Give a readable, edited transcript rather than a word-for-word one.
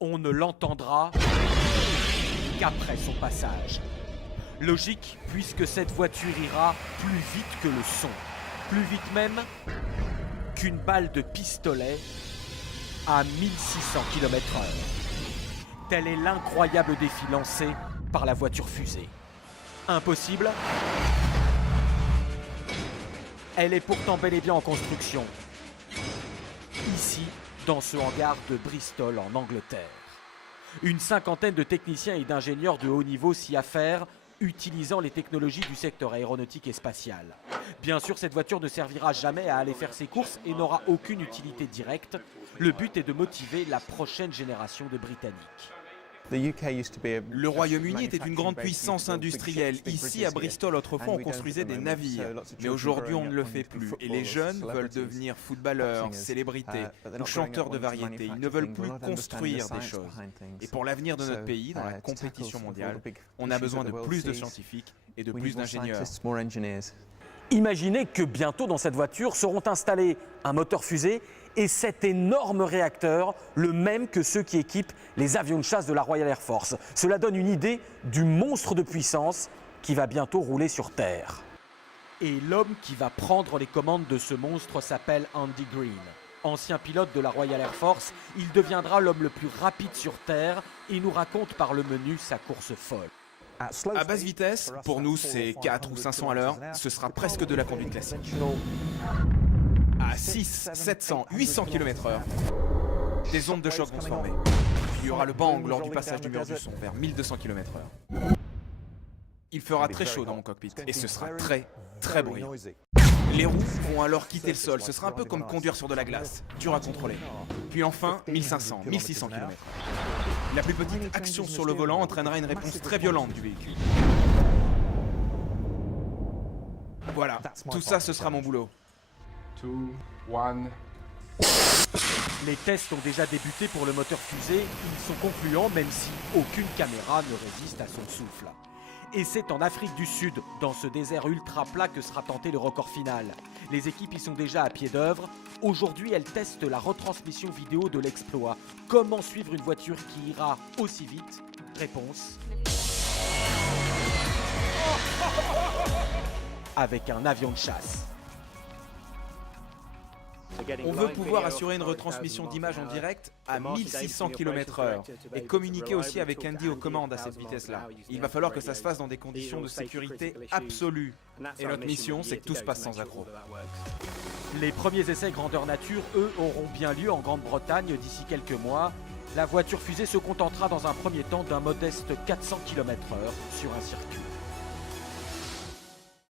On ne l'entendra qu'après son passage. Logique, puisque cette voiture ira plus vite que le son. Plus vite même qu'une balle de pistolet à 1600 km/h. Tel est l'incroyable défi lancé par la voiture fusée. Impossible? Elle est pourtant bel et bien en construction. Ici, dans ce hangar de Bristol en Angleterre. Une cinquantaine de techniciens et d'ingénieurs de haut niveau s'y affairent, utilisant les technologies du secteur aéronautique et spatial. Bien sûr, cette voiture ne servira jamais à aller faire ses courses et n'aura aucune utilité directe. Le but est de motiver la prochaine génération de Britanniques. Le Royaume-Uni était une grande puissance industrielle. Ici, à Bristol, autrefois, on construisait des navires. Mais aujourd'hui, on ne le fait plus. Et les jeunes veulent devenir footballeurs, célébrités ou chanteurs de variété. Ils ne veulent plus construire des choses. Et pour l'avenir de notre pays, dans la compétition mondiale, on a besoin de plus de scientifiques et de plus d'ingénieurs. Imaginez que bientôt dans cette voiture seront installés un moteur fusée et cet énorme réacteur, le même que ceux qui équipent les avions de chasse de la Royal Air Force. Cela donne une idée du monstre de puissance qui va bientôt rouler sur Terre. Et l'homme qui va prendre les commandes de ce monstre s'appelle Andy Green. Ancien pilote de la Royal Air Force, il deviendra l'homme le plus rapide sur Terre et nous raconte par le menu sa course folle. À basse vitesse, pour nous c'est 4 ou 500 à l'heure, ce sera presque de la conduite classique. À 6, 700, 800 km/h, des ondes de choc vont se former. Il y aura le bang lors du passage du mur du son vers 1200 km/h. Il fera très chaud dans mon cockpit et ce sera très bruyant. Les roues vont alors quitter le sol, ce sera un peu comme conduire sur de la glace, dur à contrôler. Puis enfin, 1500, 1600 km/h. La plus petite action sur le volant entraînera une réponse très violente du véhicule. Voilà, tout ça ce sera mon boulot. 2, 1. Les tests ont déjà débuté pour le moteur fusée, ils sont concluants même si aucune caméra ne résiste à son souffle. Et c'est en Afrique du Sud, dans ce désert ultra plat que sera tenté le record final. Les équipes y sont déjà à pied d'œuvre. Aujourd'hui, elles testent la retransmission vidéo de l'exploit. Comment suivre une voiture qui ira aussi vite? Réponse: avec un avion de chasse. On veut pouvoir assurer une retransmission d'image en direct à 1600 km/h et communiquer aussi avec Andy aux commandes à cette vitesse-là. Il va falloir que ça se fasse dans des conditions de sécurité absolues. Et notre mission, c'est que tout se passe sans accroc. Les premiers essais grandeur nature, eux, auront bien lieu en Grande-Bretagne d'ici quelques mois. La voiture fusée se contentera dans un premier temps d'un modeste 400 km/h sur un circuit.